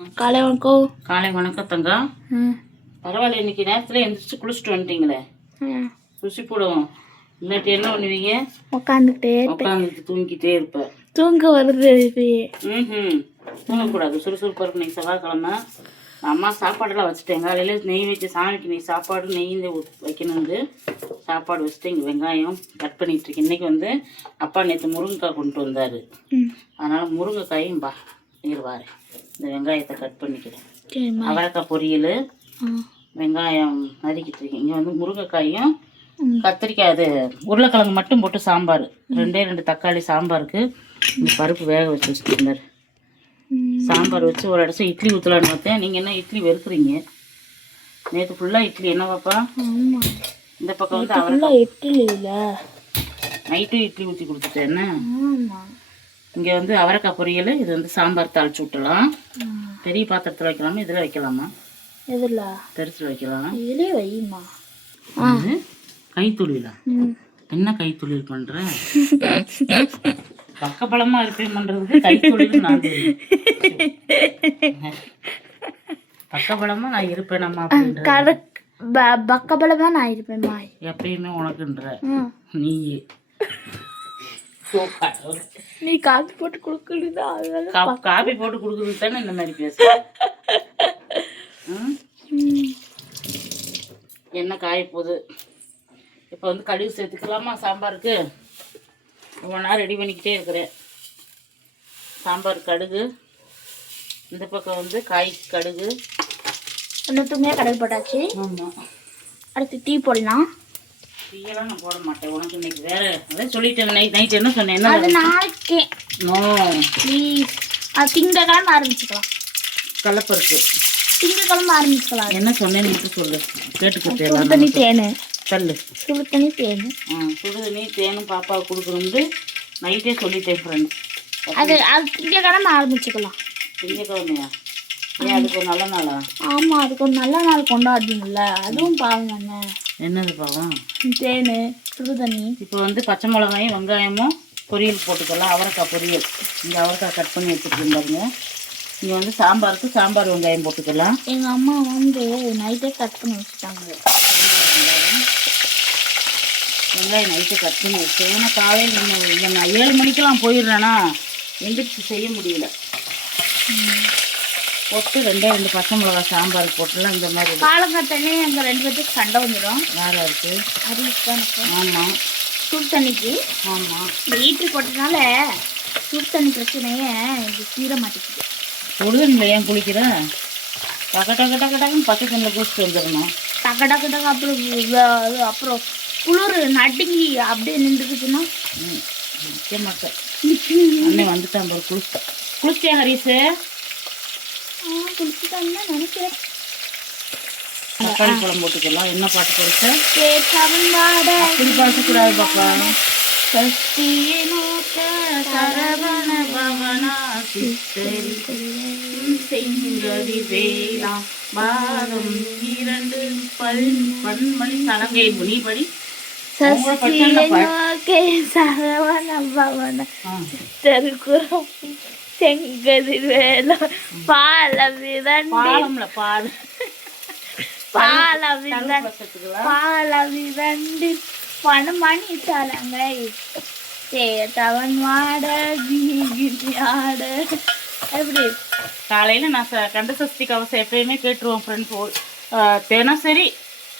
காலை வணக்கம். காலை வணக்கம் தங்கம் பரவாயில்ல இன்னைக்கு நேரத்தில் எந்திரிச்சு குளிச்சுட்டு வந்துட்டீங்களே. ருசி போடுவோம். இல்லாட்டி என்ன பண்ணுவீங்க? உக்காந்துக்கிட்டே உட்காந்துட்டு தூங்கிட்டே இருப்ப தூங்க வருது ம் தூங்கக்கூடாது. சுறுசுறுப்பாக இருக்கும் இன்னைக்கு செவ்வாய்க்கிழமை. அம்மா சாப்பாடெல்லாம் வச்சுட்டேன். காலையில் நெய் வச்சு சாமிக்கு நெய் சாப்பாடு நெய் இந்த வைக்கணுந்து சாப்பாடு வச்சுட்டு இங்கே வெங்காயம் கட் பண்ணிட்டு இருக்கேன். இன்னைக்கு வந்து அப்பா நேற்று முருங்கைக்காய் கொண்டு வந்தார். அதனால் முருங்கைக்காயும் பா நீர் வாரேன் இந்த வெங்காயத்தை கட் பண்ணிக்கிறேன் அவரைக்காய் பொரியல் வெங்காயம் நறுக்கிட்டு இருக்கேன். இங்கே வந்து முருங்கைக்காயும். கத்திரிக்காய் அது உருளைக்கிழங்கு மட்டும் போட்டு சாம்பார். ரெண்டே ரெண்டு தக்காளி சாம்பாருக்கு. இந்த பருப்பு வேக வச்சு வச்சுருந்தார். சாம்பார் வச்சு ஒரு இடத்துல இட்லி ஊற்றலான்னு பார்த்தேன். நீங்கள் என்ன இட்லி வெறுக்குறீங்க? நேற்று ஃபுல்லாக இட்லி. என்னவாப்பா? ஆமா. இந்த பக்கம் வந்து அவரை ஃபுல்லாக இட்லி இல்ல. நைட்டும் இட்லி ஊற்றி கொடுத்துட்டேன். என்ன? இங்கே வந்து அவரைக்காய் பொரியல் இது வந்து சாம்பார் தாளிச்சு விட்டலாம். பெரிய பாத்திரத்தில் வைக்கலாமா? இதில் வைக்கலாமா? எதுல? பெருசில் வைக்கலாம். இதுலயே வையுமா? இது கைத்தொழிலா? என்ன கைத்தொழில் பண்ற? பக்கபலமா இருப்பேன் பண்றதுக்கு கைத்தொழில் நான் தெரியும். பக்கபலமா நான் இருப்பேன் அப்படின்ற. கரெக்ட். பக்கபலமா நான் இருப்பேன்மா எப்பயுமே உனக்குன்ற. ம். நீ காப்பி போட்டு கொடுக்குறதா? அதனால காபி போட்டு கொடுக்குறது தானே இந்த மாதிரி பேச. என்ன காய போகுது? இப்போ வந்து கடுகு சேர்த்துக்கலாமா? சாம்பாருக்கு? நேரம் ரெடி பண்ணிக்கிட்டே இருக்கிறேன். சாம்பார் கடுகு. இந்த பக்கம் வந்து காய் கடுகு. இன்னத்துக்குமே கடல் போட்டாச்சு. ஆமாம் அடுத்து டீ போடலாம். டீயெல்லாம் நான் போட மாட்டேன். உனக்கு இன்னைக்கு வேற அதான் சொல்லிட்டேன். நைட் நைட் என்ன சொன்னேன்? அது நாளைக்கே. நோ. ப்ளீஸ் அது திங்கக்கிழமை ஆரம்பிச்சுக்கலாம். கடலப்பருப்பு திங்கக்கிழமை ஆரம்பிச்சுக்கலாம். என்ன சொன்னேன்னு மட்டும் சொல்லு. கேட்டுக்கிட்டே சுடு தண்ணி தேனு. சொல்லு. சுடு தண்ணி தேனு. ஆ சுடுதண்ணி தேனும் பாப்பாவுக்கு கொடுக்கணும்னு நைட்டே சொல்லிட்டேன் ஃப்ரெண்ட்ஸ் அது அது திங்கக்கிழமை ஆரம்பிச்சுக்கலாம். திங்கக்கிழமையா? ஏன் அதுக்கு ஒரு நல்ல நாளா? ஆமா அதுக்கு ஒரு நல்ல நாள் கொண்டாடுறீங்கல்ல அதுவும் தானே. என்னது பாவம்? தேனு சுடு தண்ணி இப்போ வந்து பச்சை மிளகாயும் வெங்காயமும் பொரியல் போட்டுக்கலாம். அவரைக்காய் பொரியல். இந்த அவரைக்காய் கட் பண்ணி வச்சுட்டு பாருங்க. இங்கே வந்து சாம்பாருக்கு சாம்பார் வெங்காயம் போட்டுக்கலாம். எங்க அம்மா வந்து நைட்டே கட் பண்ணி வச்சுட்டாங்க. வெங்காயம் நைட்டு கட் பண்ணி வச்சு ஏன்னா காலையில் நான் ஏழு மணிக்கெல்லாம் போயிடுறேன்னா எந்திரிச்சு செய்ய முடியல. போட்டு ரெண்டே ரெண்டு பச்சை மிளகா சாம்பாருக்கு போட்டுலாம் இந்த மாதிரி காலங்கத்தாலே எங்க ரெண்டு பேத்துக்கு சண்டை வந்துடும் வேற இருக்கு. அது ஆமாம் சுடு தண்ணிக்கு. ஆமாம் இந்த ஈட்டு போட்டதுனால சுடு தண்ணி பிரச்சனையே இது தீர மாட்டேங்குது. சுடுதண்ணில் ஏன் குளிக்கிற? டக்க டக்க டக்க டக்குன்னு பச்சை தண்ணியில் குளிச்சுட்டு வந்துடணும். டக்கு டக்கு டக்கு அப்புறம் அப்புறம் குளிர் நடுங்கி அப்படியே நின்றுக்குச்சுன்னா ம். நிற்க மாட்டேன். அண்ணன் வந்துட்டான் பாரு குளிச்சிட்டேன் குளிச்சியா ஹரிஸு குளிச்சுட்டான்னு நினைக்கிறேன். தக்காளி பழம் போட்டுக்கலாம். என்ன பாட்டு அப்படி பார்க்கக்கூடாது பாப்பா. சக்தியை நோக்க சரவண பவனா சித்தரி வேளா பாதம் இரண்டு பல் பன்மணி சலங்கை நீ படி. சரவண பவன. தெருக்குறம் செங்கதி வேல பால விதண்டி பாலம்ல பால். பால விதண்டி பசத்துக்கலாம் பால விதண்டி பணமணி தலங்கை சேத்தவன் ஆட. எப்படி? காலையில் நான் கந்த சஷ்டி கவசம் எப்பயுமே கேட்டுருவோம் ஃப்ரெண்ட்ஸ் தினசரி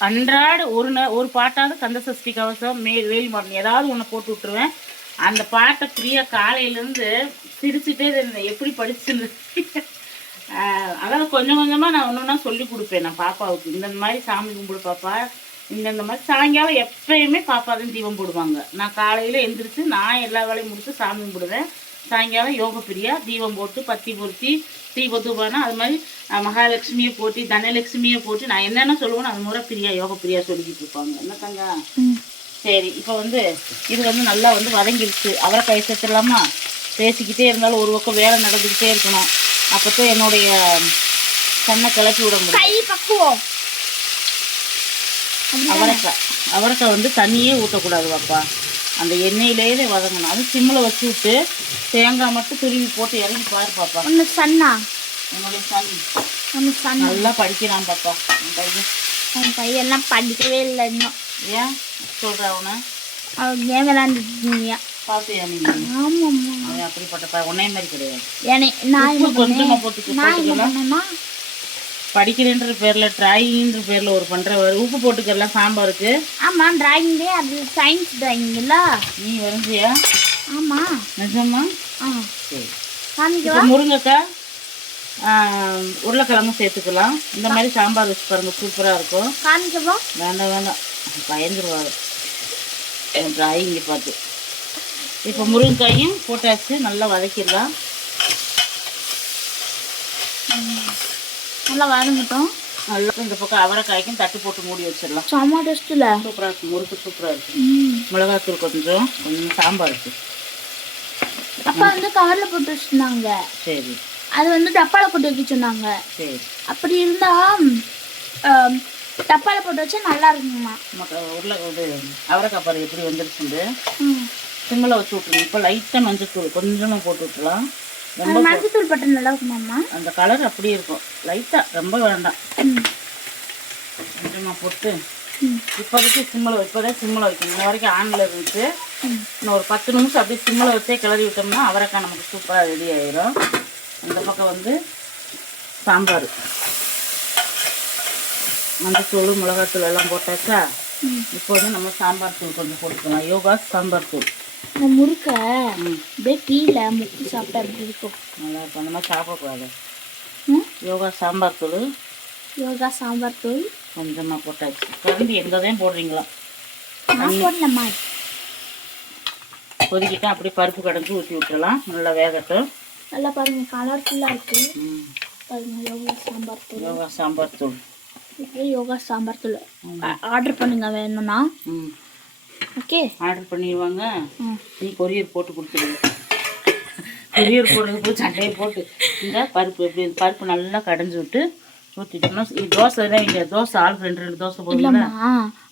அன்றாட ஒரு நே ஒரு பாட்டாவது கந்த சஷ்டி கவசம் மே வேல்மாறன் ஏதாவது ஒன்று போட்டு விட்டுருவேன். அந்த பாட்டை ஃப்ரீயாக காலையிலேருந்து சிரிச்சுட்டே இருந்தேன். எப்படி படிச்சுன்னு அதாவது கொஞ்சம் கொஞ்சமாக நான் ஒன்று ஒன்றா சொல்லி கொடுப்பேன் நான் பாப்பாவுக்கு. இந்த மாதிரி சாமி கும்பிடு பாப்பா. இந்தந்த மாதிரி சாயங்காலம் எப்பயுமே பாப்பா தான் தீபம் போடுவாங்க. நான் காலையில் எந்திரிச்சு நான் எல்லா வேலையும் முடிச்சு சாமி கும்பிடுவேன். சாயங்காலம் யோக பிரியா தீபம் போட்டு பத்தி பொருத்தி தீப தூபானா அது மாதிரி மகாலட்சுமியை போட்டு தனலட்சுமியை போட்டு நான் என்னென்ன சொல்லுவேனோ அது முறை பிரியா யோக பிரியா சொல்லிக்கிட்டு இருப்பாங்க. என்ன தங்க? சரி இப்போ வந்து இது வந்து நல்லா வந்து வதங்கிடுச்சு அவரைக்காய் சேர்த்துடலாமா? பேசிக்கிட்டே இருந்தாலும் ஒரு பக்கம் வேலை நடந்துக்கிட்டே இருக்கணும். அப்போ தான் என்னுடைய கண்ணை கிளப்பி விட முடியும். அவரைக்காய். அவரைக்காய் வந்து தண்ணியே ஊற்றக்கூடாது பாப்பா அந்த எண்ணெயிலேயே வதங்கணும். அது சிம்மில் வச்சு விட்டு தேங்காய் மட்டும் துருவி போட்டு இறங்கி பாரு பாப்பா. சன்னா? என்னுடைய சன். நல்லா படிக்கிறான் பாப்பா. என் பையன். என் பையன்லாம் படிக்கவே இல்லை இன்னும். ஏன்? சொல்ற அவனை. அவன் கேம் விளாண்டுருக்கீங்க படிக்கிறேன்ற பேர்ல டிராயிங்ன்ற பேர்ல ஒரு பண்ற உப்பு போட்டுக்கலாம் சாம்பாருக்கு? ஆமாம் டிராயிங்லே அது சயின்ஸ் டிராயிங்குல்ல நீ வரைஞ்சியா ஆமாம் நிஜமா? முருங்கைக்காய் உருளைக்கிழங்கு சேர்த்துக்கலாம். இந்த மாதிரி சாம்பார் வச்சு பாருங்க சூப்பராக இருக்கும். வேண்டாம் வேண்டாம். பயந்துருவாரு டிராயிங்கை பார்த்து. இப்போ முருங்கைக்காயும் போட்டாச்சு நல்லா வதக்கிடலாம். நல்லா வதங்கட்டும். நல்லா இந்த பக்கம் அவரைக்காய்க்கும் தட்டு போட்டு மூடி வச்சிடலாம். செம்ம டெஸ்ட்டில். சூப்பராக இருக்கும் முறுக்கு சூப்பராக இருக்கும் ம். மிளகாத்தூள் கொஞ்சம் கொஞ்சம் சாம்பாருக்கு அப்பா வந்து கவரில் போட்டு வச்சுருந்தாங்க. சரி. அது வந்து டப்பாவில் போட்டு வைக்க சொன்னாங்க. சரி. அப்படி இருந்தா டப்பாவில் போட்டு வச்சா நல்லா இருக்குங்கம்மா உருளை இது அவரைக்காய் பாரு எப்படி வந்துருச்சுண்டு. சிம்மில் வச்சு விட்ருங்க இப்போ லைட்டாக மஞ்சத்தூள் கொஞ்சமாக போட்டு விட்டுலாம் ரொம்ப மஞ்சத்தூள் பட்டு நல்லா இருக்குமாம்மா அந்த கலர் அப்படியே இருக்கும். லைட்டாக ரொம்ப வேண்டாம். கொஞ்சமாக போட்டு இப்போதைக்கு சிம்மில் இப்போதான் சிம்மில் வைக்கணும். இன்ன வரைக்கும் ஆனில் இருந்துச்சு. இன்னும் ஒரு பத்து நிமிஷம் அப்படியே சிம்மில் வச்சே கிளறி விட்டோம்னா அவரைக்காய் நமக்கு சூப்பராக ரெடி ஆயிரும். அந்த பக்கம் வந்து சாம்பார். மஞ்சத்தூள் மிளகாத்தூள் எல்லாம் போட்டாச்சா? இப்போ வந்து நம்ம சாம்பார் தூள் கொஞ்சம் போட்டுக்கலாம். யோகா சாம்பார் தூள். இந்த முறுக்க அப்படியே டீயில் முக்கி சாப்பிட்டா எப்படி இருக்கும்? நல்லா இருக்கும் அந்த மாதிரி சாப்பிடக்கூடாது. ம்? யோகா சாம்பார் தூள். யோகா சாம்பார் தூள். கொஞ்சமாக போட்டாச்சு. கரண்டி எங்கே தான் போடுறீங்களா? நான் போடலம்மா. கொதிக்கிட்டு அப்படியே பருப்பு கடைஞ்சி ஊற்றி விட்டுறலாம். நல்லா வேகட்டும். நல்லா பாருங்க கலர்ஃபுல்லாக இருக்கு. ம். பாருங்க யோகா சாம்பார் தூள். யோகா சாம்பார் தூள். யோகா சாம்பார் தூள். ஆர்டர் பண்ணுங்க வேணும்னா. ம். ஓகே. ஆர்டர் பண்ணிடுவாங்க நீ கொரியர் போட்டு கொடுத்துருங்க கொரியர் போடுறது போய் சண்டையை போட்டு. இந்த பருப்பு எப்படி பருப்பு நல்லா கடைஞ்சி விட்டு ஊற்றிட்டோம்னா தோசை தான் இல்லை தோசை ஆளுக்கு ரெண்டு ரெண்டு தோசை போதுமா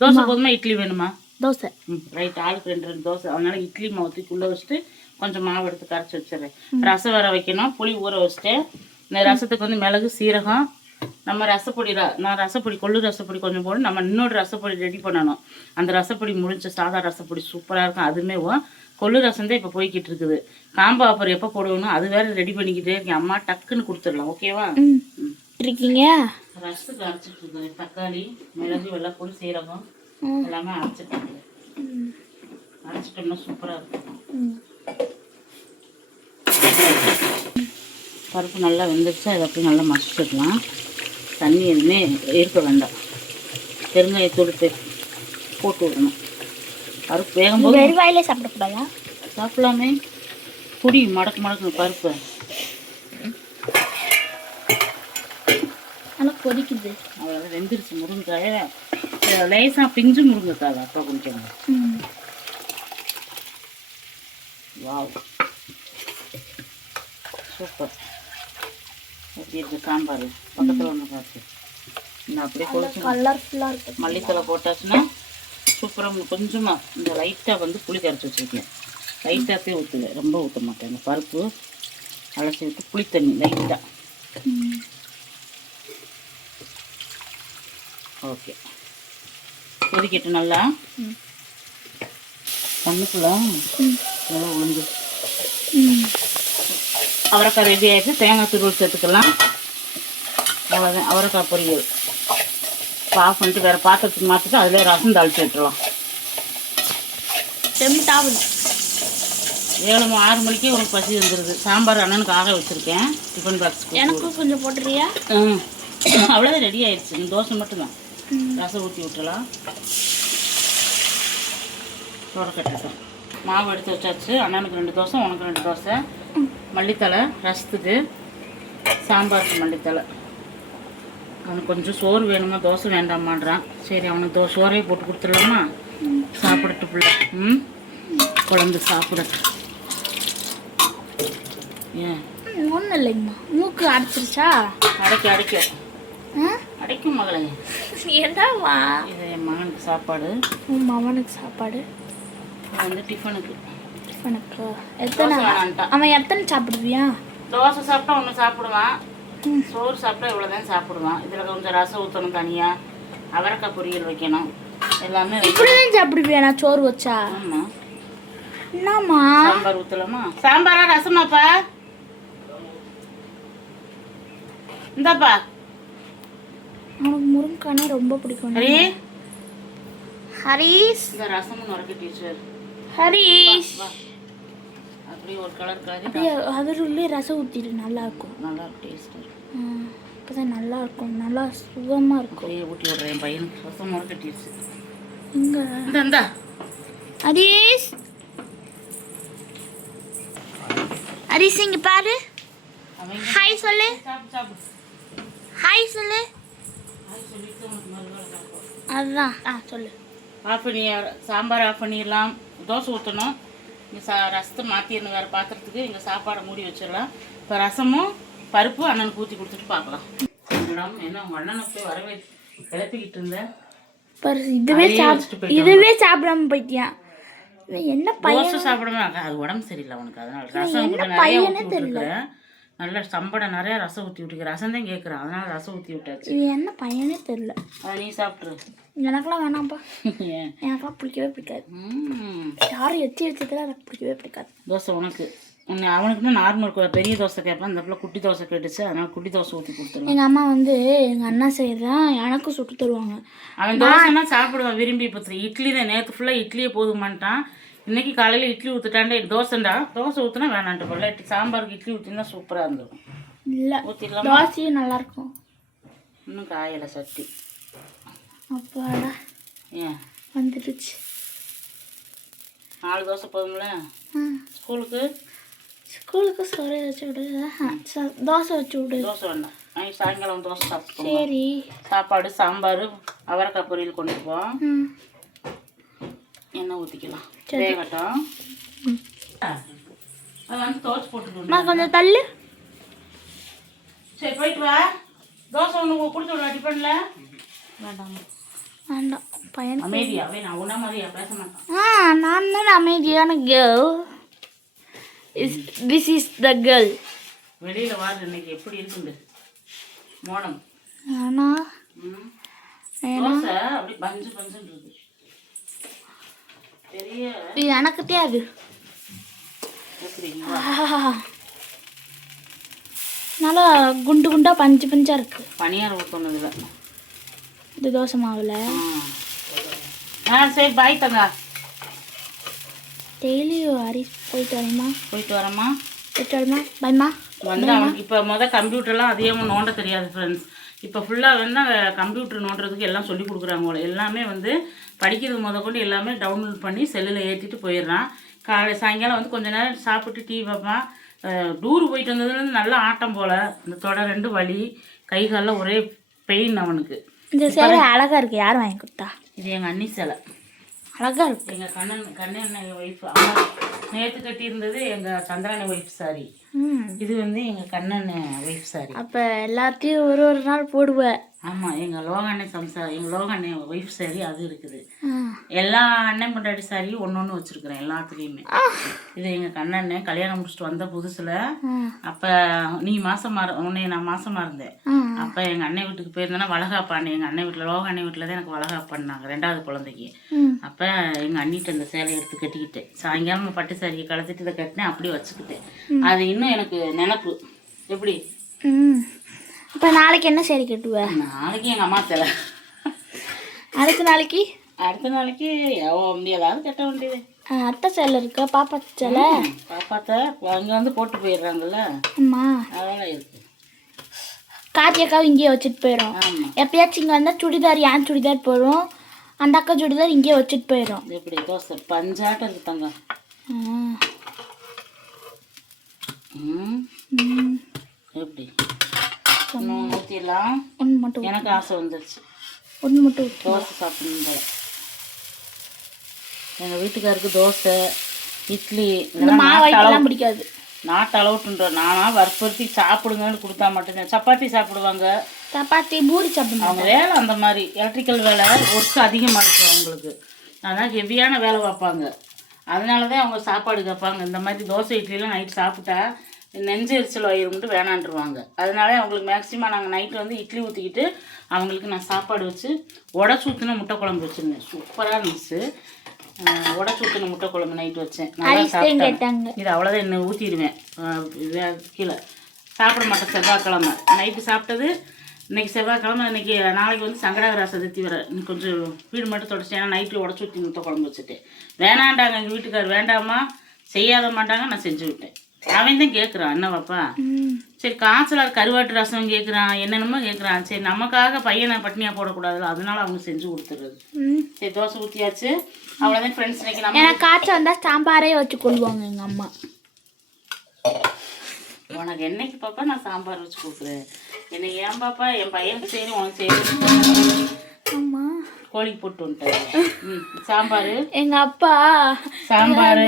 தோசை போதுமா? இட்லி வேணுமா? தோசை. ம் ரைட் ஆளுக்கு ரெண்டு ரெண்டு தோசை. அதனால இட்லி மாவு தூக்கி வச்சுட்டு கொஞ்சம் மாவு எடுத்து கரைச்சி வச்சிடுறேன். ரசம் வேற வைக்கணும். புளி ஊற வச்சுட்டேன் இந்த ரசத்துக்கு வந்து மிளகு சீரகம் நம்ம ரசப்பொடி நான் ரசப்பொடி கொள்ளு ரசப்பொடி கொஞ்சம் போட்டு நம்ம இன்னொரு ரசப்பொடி ரெடி பண்ணணும். அந்த ரசப்பொடி முடிஞ்ச சாதா ரசப்பொடி சூப்பராக இருக்கும். அதுமே கொள்ளு ரசம் தான் இப்போ போய்கிட்டு இருக்குது. காம்போ ஆஃபர் எப்போ போடுவோம்னு அது வேற ரெடி பண்ணிக்கிட்டே இருக்கேன். அம்மா டக்குன்னு கொடுத்துடலாம். ஓகேவா இருக்கீங்க ரசத்துக்கு அரைச்சிட்டு இருக்குது தக்காளி மிளகு வெள்ளைப்பூடி சீரகம் எல்லாமே அரைச்சிட்டு அரைச்சிட்டோம்னா சூப்பராக இருக்கும். பருப்பு நல்லா வெந்துருச்சு? அதை அப்படியே நல்லா மசிச்சிடலாம். தண்ணி எதுவுமே இருக்க வேண்டாம். பெருங்காயத்தூள் பே போட்டு விடணும். பருப்பு வேகும்போது வெறும் வாயிலே சாப்பிடக்கூடாதா சாப்பிடலாமே. குடி மடக்கு மடக்கு பருப்பு. நல்லா கொதிக்குது. அவ்வளோதான் வெந்துருச்சு முருங்கைக்காய. லேசாக பிஞ்சு முருங்கைக்காய் அப்பா குடிக்கணும். ம். வாவ். சூப்பர். எப்படி இருக்கு சாம்பார். பக்கத்தில் ஒன்று பார்த்து நான் அப்படியே கொதிச்சு கலர்ஃபுல்லாக இருக்கு. மல்லித்தலை போட்டாச்சுன்னா சூப்பராக கொஞ்சமாக இந்த லைட்டாக வந்து புளி கரைச்சி வச்சுருக்கேன். லைட்டாகவே ஊற்றுவேன் ரொம்ப ஊற்ற மாட்டேன். அந்த பருப்பு அலசி விட்டு புளி தண்ணி லைட்டாக ஓகே கொதிக்கட்டு நல்லா? ம். நல்லா உளுந்து. ம் அவரைக்காய் ரெடி ஆகிட்டு தேங்காய் துருவல் சேர்த்துக்கலாம் அவ்வளோதான் அவரைக்காய் பொரியல். ஆஃப் பண்ணிட்டு வேறு பாத்திரத்துக்கு மாற்றிட்டு அதில் ரசம் தாளிச்சு விட்டுறலாம் டெம்டாவில் ஏழு மணி ஆறு மணிக்கே உனக்கு பசி வந்துடுது சாம்பார் அண்ணனுக்கு ஆக வச்சுருக்கேன். டிஃபன் பாக்ஸ் எனக்கும் கொஞ்சம் போட்டுறியா? ம். அவ்வளோதான் ரெடி ஆயிடுச்சு. இந்த தோசை மட்டும்தான். ரசம் ஊற்றி விட்டுலாம் கட்டட்டும். மாவு எடுத்து வச்சாச்சு. அண்ணனுக்கு ரெண்டு தோசை உனக்கு ரெண்டு தோசை. மல்லித்தலை ரசத்துக்கு சாம்பாருக்கு மல்லித்தலை அவனுக்கு கொஞ்சம் சோறு வேணுமா? தோசை வேண்டாமான்றான். சரி அவனுக்கு தோ சோறே போட்டு கொடுத்துடலாமா? சாப்பிடட்டு பிள்ளை. ம்? குழம்பு சாப்பிடட்டு ஏன்? ஒன்றும் இல்லைங்கம்மா மூக்கு அடைச்சிருச்சா? அடைக்க அடைக்க. அடைக்கும் மகளே. என்னவா இது என் மகனுக்கு சாப்பாடு. உன் மவனுக்கு சாப்பாடு. வந்து டிஃபனுக்கு டிஃபனுக்கு எத்தனை? அவன் எத்தனை சாப்பிடுவியா? தோசை சாப்பிட்டா ஒன்று சாப்பிடுவான். சோறு சாப்பிட்டா இவ்வளோதான் சாப்பிடுவான். இதில் கொஞ்சம் ரசம் ஊற்றணும் தனியாக அவரைக்காய் பொரியல் வைக்கணும். எல்லாமே வைக்கணும். இப்படிதான் சாப்பிடுவியா? நான் சோறு வச்சா? ஆமாம் என்னம்மா? சாம்பார் ஊற்றலாமா சாம்பாரா ரசமாப்பா? இந்தாப்பா. அவனுக்கு முருங்கானே ரொம்ப பிடிக்கும் ஹரி? ஹரீஷ் இந்த ரசமும் நுறக்க டீச்சர் ஹரீஷ். அப்படியே ஒரு கலர் கலரி அப்படியே அதில் ரசம் ஊற்றிடு நல்லா இருக்கும் நல்லா டேஸ்ட் ஆ, அப்பதான் நல்லா இருக்கும் நல்லா சுகமாக இருக்கும். அப்படியே ஊட்டி விடுறேன் என் பையனுக்கு. ரசம் நுறக்க டீச்சர் இங்க. இந்த இந்தா. ஹரீஷ். ஹரீஷ் இங்க பாரு. ஹாய் சொல்லு. ஹாய் சொல்லு. அதுதான் ஆ சொல்லு. ஆஃப் பண்ணி சாம்பார் ஆஃப் பண்ணிடலாம். தோசை ஊற்றணும் இங்கே சா ரசத்தை மாற்றிடணும் வேறு பாத்திரத்துக்கு. இங்கே சாப்பாடை மூடி வச்சிடலாம். இப்போ ரசமும் பருப்பு அண்ணனுக்கு ஊற்றி கொடுத்துட்டு பார்க்கலாம். மேடம் என்ன உங்கள் அண்ணனை போய் வரவே கிளப்பிக்கிட்டு இருந்தேன் இதுவே. இதுவே சாப்பிடாம போயிட்டியான் இவன் என்ன பையன்? சாப்பிடாம அது உடம்பு சரியில்லை அவனுக்கு. அதனால ரசம் நிறைய பையனே ஊற்றி நல்ல சம்படம் நிறைய ரசம் ஊற்றி விட்டுருக்கேன் ரசம் தான் கேட்குறேன் அதனால ரசம் ஊற்றி விட்டாச்சு. இவன் என்ன பையனே தெரியல. அதை நீ சாப்பிட்ரு. எனக்கெல்லாம் வேணாம்ப்பா ஏன்? எனக்கெல்லாம் பிடிக்கவே பிடிக்காது. யாரும் எத்தி வச்சதுல எனக்கு பிடிக்கவே பிடிக்காது. தோசை உனக்கு. உன்னை அவனுக்குன்னா நார்மல் பெரிய தோசை கேட்பேன். அந்த பிள்ளை குட்டி தோசை கேட்டுச்சு. அதனால குட்டி தோசை ஊற்றி கொடுத்துருவேன் எங்கள் அம்மா வந்து எங்கள் அண்ணா செய்யறதான் எனக்கும் சுட்டு தருவாங்க. அவன் தோசைன்னா சாப்பிடுவான். விரும்பி இப்போ இட்லி தான். நேற்று ஃபுல்லாக இட்லியே போதுமான்ட்டான். இன்னைக்கு காலையில் இட்லி ஊற்றுட்டாண்டே தோசைண்டா. தோசை ஊற்றுனா வேணான்ட்டு போல. இட்லி சாம்பாருக்கு இட்லி ஊற்றினா சூப்பராக இருந்திருக்கும் இல்லை. ஊற்றிடலாமா தோசையும் நல்லா இருக்கும் இன்னும் காயலை சட்டி. அப்பாடா. ஏன்? வந்துடுச்சு. நாலு தோசை போதும்ல? ஸ்கூலுக்கு? ஸ்கூலுக்கு சோறு வச்சு விடு. தோசை வச்சு விடு. தோசை வேண்டாம். நைட் சாயங்காலம் தோசை சாப்பிட்டுக்கோங்க சரி. சாப்பாடு சாம்பார் அவரைக்காய் பொரியல் கொண்டு போவோம் எண்ணெய் ஊற்றிக்கலாம். வேகட்டும். அது வந்து துவச்சி போட்டுக்கணும். நான் கொஞ்சம் தள்ளு. சரி போயிட்டு வா. தோசை ஒன்று கொடுத்து விடலாம் டிஃபனில்? வேண்டாம். வேண்டாம். பையன் அமைதியாவே நான் உன்ன மாதிரியா பேச மாட்டான். ஆ நான் தான் அமைதியான girl is this is the girl வெளியில் வாரு இன்னைக்கு எப்படி இருக்குது மோனம். ஆனால். தோசை அப்படி பஞ்சு பஞ்சுன்னு இருக்கு இது எனக்கு தெரியாது எப்படி ஆஹா. நல்லா குண்டு குண்டா பஞ்சு பஞ்சா இருக்கு. பனியார் ஊற்றணுதுல இந்த தோசை மாவுல. ஆ. சரி பாய் தங்கா. டெய்லி ஹரிஸ் போயிட்டு வரேம்மா. போயிட்டு வரேம்மா. போயிட்டு வரேம்மா. பைம்மா வந்து அவனுக்கு இப்போ மொதல் கம்ப்யூட்டர்லாம் அதிகமாக நோண்ட தெரியாது ஃப்ரெண்ட்ஸ் இப்போ ஃபுல்லாக வந்து கம்ப்யூட்டர் நோண்டுறதுக்கு எல்லாம் சொல்லி கொடுக்குறாங்க எல்லாமே வந்து படிக்கிறது முத கொண்டு எல்லாமே டவுன்லோட் பண்ணி செல்லில் ஏற்றிட்டு போயிடுறான். காலை சாயங்காலம் வந்து கொஞ்ச நேரம் சாப்பிட்டு டீ பார்ப்பான் டூர் போயிட்டு வந்ததுலேருந்து நல்லா ஆட்டம் போல். இந்த தொடை ரெண்டு வலி கை காலில் ஒரே பெயின் அவனுக்கு. இந்த சேலை அழகா இருக்கு. யார் வாங்கி கொடுத்தா? இது எங்கள் அண்ணி சிலை. அழகா இருக்கு. எங்கள் கண்ணன் கண்ணன் ஒய்ஃப் அம்மா நேற்று கட்டியிருந்தது எங்கள் சந்திரன் ஒய்ஃப் சாரி இது வந்து எங்கள் கண்ணன் ஒய்ஃப் சாரி அப்போ எல்லாத்தையும் ஒரு ஒரு நாள் போடுவேன் ஆமாம் எங்கள் லோகாண்ணே சம்சா எங்கள் லோகாண்ணே ஒய்ஃப் சாரி அது இருக்குது. எல்லா அண்ணன் பொண்டாட்டி சாரியும் ஒன்று ஒன்று வச்சுருக்குறேன் எல்லாத்துலேயுமே. இது எங்கள் கண்ணண்ணே கல்யாணம் முடிச்சுட்டு வந்த புதுசில். அப்போ நீ மாசமா இரு உன்னை நான் மாசமா இருந்தேன். அப்போ எங்கள் அண்ணன் வீட்டுக்கு போயிருந்தேன்னா வளகாப்பாண்ணே எங்கள் அண்ணன் வீட்டில் லோக அண்ணன் வீட்டில் தான் எனக்கு வளகாப்பு பண்ணாங்க ரெண்டாவது குழந்தைக்கு. அப்போ எங்கள் அண்ணிட்ட இந்த சேலையை எடுத்து கட்டிக்கிட்டேன். சாயங்காலம் பட்டு சாரியை கலத்திட்டு இதை கட்டினேன் அப்படியே வச்சுக்கிட்டேன். அது இன்னும் எனக்கு நினப்பு. எப்படி? இப்போ நாளைக்கு என்ன சேரி கட்டுவ? நாளைக்கு எங்கள் அம்மா சேலை. அடுத்த நாளைக்கு? அடுத்த நாளைக்கு ஏதாவது கட்ட வேண்டியது. ஆ, அத்தை சேலை இருக்கா பாப்பா சேலை. பாப்பாத்த அங்கே வந்து போட்டு போயிடுறாங்கல்ல. அம்மா. அதெல்லாம் இருக்கு. காத்தி அக்காவும் இங்கேயே வச்சுட்டு போயிடும் ஆமாம் எப்பயாச்சும் இங்கே வந்தால் சுடிதார் ஏன் சுடிதார் போடும் அந்த அக்கா சுடிதார் இங்கேயே வச்சுட்டு போயிடும் எப்படி தோசை பஞ்சாட்டம் இருக்கு ம். எப்படி? ஊற்றிடலாம் ஒன்று மட்டும் எனக்கு ஆசை வந்துருச்சு. ஒன்று மட்டும். தோசை சாப்பிடணும் போல. எங்கள் வீட்டுக்காருக்கு தோசை இட்லி மாவாய்க்கெல்லாம் பிடிக்காது. நாட்டு அளவுட்டுன்றோம். நானா வற்புறுத்தி சாப்பிடுங்கன்னு கொடுத்தா மட்டும்தான் சப்பாத்தி சாப்பிடுவாங்க. சப்பாத்தி பூரி சாப்பிடணும் அவங்க வேலை அந்த மாதிரி. எலக்ட்ரிக்கல் வேலை ஒர்க் அதிகமாக இருக்கும் அவங்களுக்கு. அதனால் ஹெவியான வேலை பார்ப்பாங்க. அதனால தான் அவங்க சாப்பாடு கேட்பாங்க. இந்த மாதிரி தோசை இட்லிலாம் நைட் சாப்பிட்டா நெஞ்சு எரிச்சல் ஆயிரும்ட்டு வேணான்ட்டுருவாங்க அதனால அவங்களுக்கு மேக்ஸிமம் நாங்கள் நைட்டு வந்து இட்லி ஊற்றிக்கிட்டு அவங்களுக்கு நான் சாப்பாடு வச்சு உடச்சு ஊற்றின முட்டை குழம்பு வச்சுருந்தேன். சூப்பராக இருந்துச்சு. உடச்சு ஊற்றின முட்டை குழம்பு நைட்டு வச்சேன். நல்லா கேட்டாங்க. இது அவ்வளோதான் என்ன ஊற்றிடுவேன் கீழே. சாப்பிட மாட்டேன் செவ்வாய்க்கிழமை. நைட்டு சாப்பிட்டது இன்னைக்கு செவ்வாய்க்கிழமை இன்னைக்கு நாளைக்கு வந்து சங்கடாகரா சதுர்த்தி வர கொஞ்சம் வீடு மட்டும் தொடச்சி ஏன்னா நைட்டில் உடச்சி ஊற்றி முட்டை குழம்பு வச்சுட்டு வேணாண்டாங்க எங்கள் வீட்டுக்கார் வேண்டாமா செய்யாத மாட்டாங்க நான் செஞ்சு விட்டேன். அவன் தான் கேட்குறான் என்னவாப்பா சரி காய்ச்சலார் கருவாட்டு ரசம் கேட்குறான் என்னென்னமோ கேட்குறான் சரி நமக்காக பையனை பட்னியாக போடக்கூடாதுல்ல அதனால அவங்க செஞ்சு கொடுத்துறது சரி தோசை ஊற்றியாச்சு அவ்வளோதான் ஃப்ரெண்ட்ஸ் இன்னைக்கு நம்ம காய்ச்சல் வந்தால் சாம்பாரே வச்சு கொள்வாங்க எங்கள் அம்மா. உனக்கு என்னைக்கு பாப்பா நான் சாம்பார் வச்சு கொடுக்குறேன்? என்னை ஏன் பாப்பா? என் பையனுக்கு சரி உனக்கு சரி அம்மா. கோழிக்கு போட்டு வந்துட்டேன். சாம்பார். எங்கள் அப்பா. சாம்பார்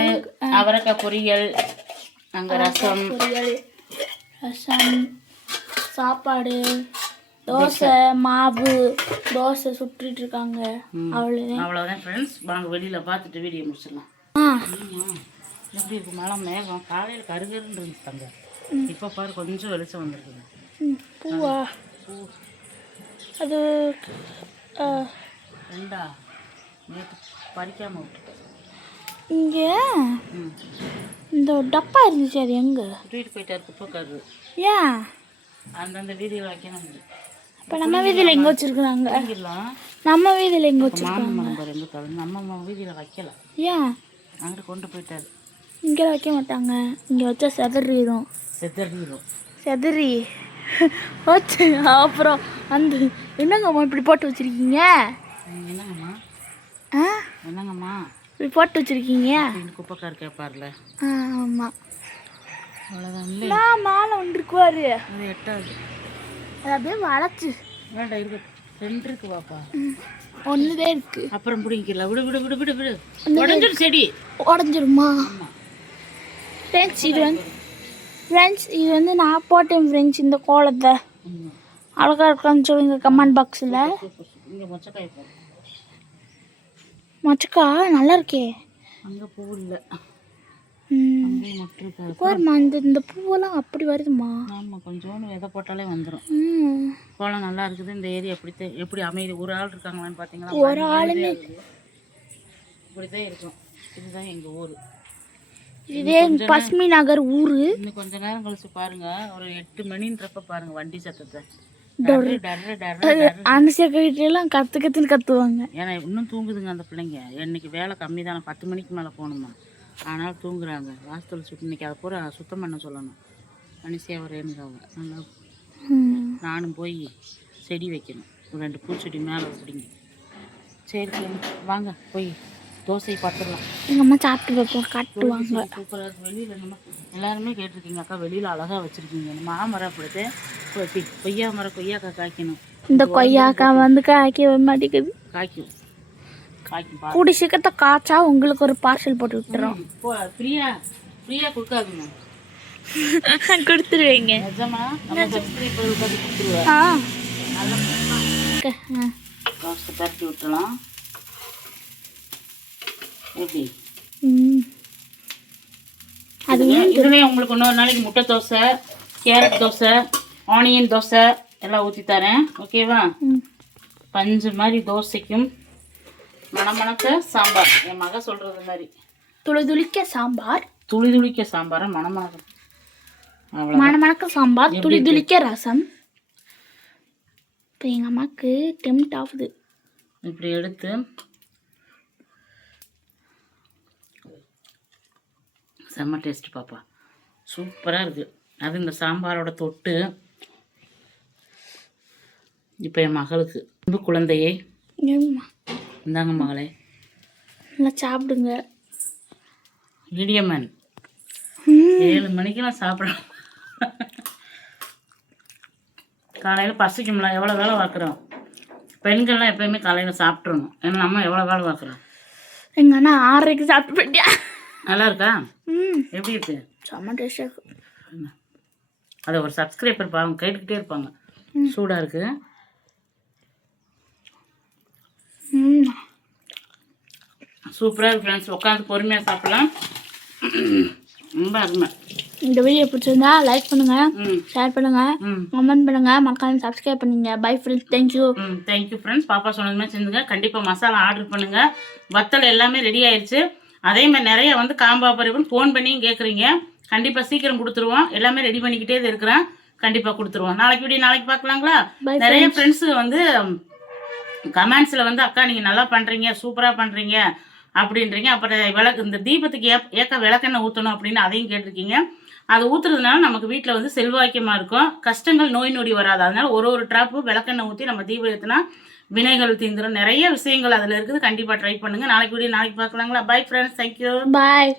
அவரைக்காய் பொரியல். அங்கே ரசம் ரசம் சாப்பாடு தோசை. மாவு தோசை சுட்டுட்டு இருக்காங்க. அவ்வளோதான் அவ்வளோதான் ஃப்ரெண்ட்ஸ் வாங்க வெளியில் பார்த்துட்டு வீடியோ முடிச்சிடலாம். எப்படி இருக்கு? மழை மேகம். காலையில் கருகருன்னு இருந்துச்சு தங்க இப்போ பாரு கொஞ்சம் வெளிச்சம் வந்திருக்குது. பூவா? அது ரெண்டா? நேற்று பறிக்காமல் விட்டுட்டேன். இங்கே? இந்த டப்பா இருந்துச்சு அது எங்கே? தூக்கிட்டு போயிட்டார் குப்பைக்காரரு. ஏன் அந்தந்த வீதியில் வைக்கணும் இப்போ நம்ம வீதியில் எங்கே வச்சுருக்குறாங்க? நம்ம வீதியில் எங்கே வச்சுருக்காங்க மாமன் மரம் பாரு எங்கே தவிர நம்ம வீதியில் வைக்கல. ஏன் அங்கிட்டு கொண்டு போயிட்டாரு. இங்கே வைக்க மாட்டாங்க. இங்கே வச்சா செதறிடும். செத்தறிடும் செதறி. வச்சு அப்புறம் அந்த என்னங்கம்மா இப்படி போட்டு வச்சுருக்கீங்க? என்னங்கம்மா? ஆ? என்னங்கம்மா? போட்டு வச்சுருக்கீங்க? குப்பைக்கார் கேட்பார்ல ஆமாம் அவ்வளோதான் மேலே வந்துருக்குவாரு. அது எட்டாது அது அப்படியே வளைச்சு வேண்டாம் இருக்கு. ரெண்டு இருக்கு பாப்பா. ஒன்றுதே இருக்கு. அப்புறம் பிடிக்கல விடு விடு விடு விடு விடு. உடஞ்சிரு செடி. உடஞ்சிருமா? ஃப்ரெண்ட்ஸ் இது வந்து ஃப்ரெண்ட்ஸ் இது வந்து நான் போட்டேன் ஃப்ரெண்ட்ஸ் இந்த கோலத்தை. ம். அழகா இருக்கான்னு சொல்லுங்க கமெண்ட் பாக்ஸில் இங்கே மொச்சக்காய் போடு. மச்சக்கா நல்லா இருக்கே அங்கே பூ இல்லை. ம். அங்கே மட்டும் இருக்காது பாரும்மா இந்த இந்த பூவெல்லாம் அப்படி வருதுமா ஆமாம் கொஞ்சோண்டு விதை போட்டாலே வந்துடும் கோலம் நல்லா இருக்குது. இந்த ஏரியா எப்படி தே- எப்படி அமைதி ஒரு ஆள் இருக்காங்களான்னு பார்த்தீங்களா ஒரு ஆளுமே இப்படிதான் இருக்கும். இதுதான் எங்கள் ஊர். இதே பசுமி நகர் ஊரு. இன்னும் கொஞ்ச நேரம் கழிச்சு பாருங்க. ஒரு எட்டு மணின்றப்ப பாருங்க வண்டி சத்தத்தை. எல்லாம் கத்து கத்துன்னு கத்துவாங்க. ஏன்னா இன்னும் தூங்குதுங்க அந்த பிள்ளைங்க. இன்னைக்கு வேலை கம்மி தானே பத்து மணிக்கு மேலே போகணுமா? ஆனால் தூங்குறாங்க. வாசல் சுட்டு இன்னைக்கு அதை பூரா சுத்தம் பண்ண சொல்லணும். மனுஷியாக வரேனுக்காங்க நல்லா. நானும் போய் செடி வைக்கணும். ஒரு ரெண்டு பூச்செடி மேலே பிடிங்க. சரி வாங்க போய் தோசை பார்த்துடலாம் எங்க அம்மா சாப்பிட்டு வைப்போம் காட்டுவாங்க. சூப்பராக இருக்கு. வெளியில் நம்ம எல்லாருமே கேட்டிருக்கீங்க அக்கா வெளியில் அழகாக வச்சுருக்கீங்க. மாமரம் அப்படித்து கொ- கொய்யா மரம் கொய்யாக்காய் காய்க்கணும். இந்த கொய்யாக்கா வந்து காய்க்க மாட்டேங்குது. காய்க்கும். காய்க்கும் கூடி சீக்கிரத்தை காய்ச்சா உங்களுக்கு ஒரு பார்சல் போட்டு விட்டுறோம். ஃப்ரீயா ஃப்ரீயாக கொடுக்காதுங்க. கொடுத்துருவீங்க. பரட்டி விட்டுலாம் எப்படி? இதுலேயே உங்களுக்கு இன்னொரு நாளைக்கு முட்டை தோசை கேரட் தோசை ஆனியன் தோசை எல்லாம் ஊற்றி தரேன். ஓகேவா. பஞ்சு மாதிரி தோசைக்கும் மணமணக்க சாம்பார். என் மக சொல்கிறது மாதிரி. துளி துளிக்க சாம்பார். துளி துளிக்க சாம்பாரை மணமணக்க அவ்வளோ மணமணக்க சாம்பார் துளி துளிக்க ரசம். இப்போ எங்கள் அம்மாவுக்கு டெம்ட் ஆகுது. இப்படி எடுத்து செம்ம டேஸ்ட் பாப்பா. சூப்பராக இருக்குது அது இந்த சாம்பாரோட தொட்டு இப்போ என் மகளுக்கு. அன்பு குழந்தையே. இந்தாங்க மகளே. நல்லா சாப்பிடுங்க. இடியம்மன் ம். ஏழு மணிக்கு நான் சாப்பிட்றேன் காலையில் பசிக்கும்ல எவ்வளோ வேலை பார்க்குறோம்? பெண்கள்லாம் எப்பயுமே காலையில் சாப்பிட்றணும் ஏன்னா நம்ம எவ்வளோ வேலை பார்க்குறோம்? எங்க அண்ணா ஆறரைக்கு சாப்பிட்டு போயிட்டியா? நல்லா இருக்கா? ம். எப்படி இருக்கு? செம்ம டேஸ்டாக இருக்கு. அதை ஒரு சப்ஸ்கிரைபர் பாவம் கேட்டுக்கிட்டே இருப்பாங்க. சூடாக இருக்கு ம் சூப்பராக இருக்கு ஃப்ரெண்ட்ஸ் உட்காந்து பொறுமையாக சாப்பிடலாம். ரொம்ப அருமை. இந்த வீடியோ பிடிச்சிருந்தா லைக் பண்ணுங்க ம். ஷேர் பண்ணுங்க ம். கமெண்ட் பண்ணுங்க. மறக்காம சப்ஸ்கிரைப் பண்ணுங்க. Bye friends thank you thank you friends பாப்பா சொன்னது மாதிரி செஞ்சுங்க. கண்டிப்பாக மசாலா ஆர்டர் பண்ணுங்க. வத்தல் எல்லாமே ரெடி ஆயிடுச்சு அதே மாதிரி நிறைய வந்து காம்பா பறிவுன்னு ஃபோன் பண்ணியும் கேட்குறீங்க கண்டிப்பாக சீக்கிரம் கொடுத்துருவோம். எல்லாமே ரெடி பண்ணிக்கிட்டே இருக்கிறேன். கண்டிப்பாக கொடுத்துருவோம். நாளைக்கு வீடியோ நாளைக்கு பார்க்கலாங்களா? நிறைய ஃப்ரெண்ட்ஸு வந்து கமெண்ட்ஸில் வந்து அக்கா நீங்கள் நல்லா பண்ணுறீங்க சூப்பராக பண்ணுறீங்க அப்படின்றீங்க. அப்புறம் விளக்கு இந்த தீபத்துக்கு ஏ ஏக்க விளக்கெண்ணெய் ஊற்றணும் அப்படின்னு அதையும் கேட்டிருக்கீங்க. அது ஊற்றுறதுனால நமக்கு வீட்டில் வந்து செல்வாக்கியமாக இருக்கும். கஷ்டங்கள் நோய் நொடி வராது. அதனால ஒரு ஒரு ட்ராப்பு விளக்கெண்ணெய் ஊற்றி நம்ம தீபம் ஏற்றினா வினைகள் தீந்துரும். நிறைய விஷயங்கள் அதில் இருக்குது. கண்டிப்பாக ட்ரை பண்ணுங்கள் நாளைக்கு வீடியோ நாளைக்கு பார்க்கலாங்களா? Bye friends thank you bye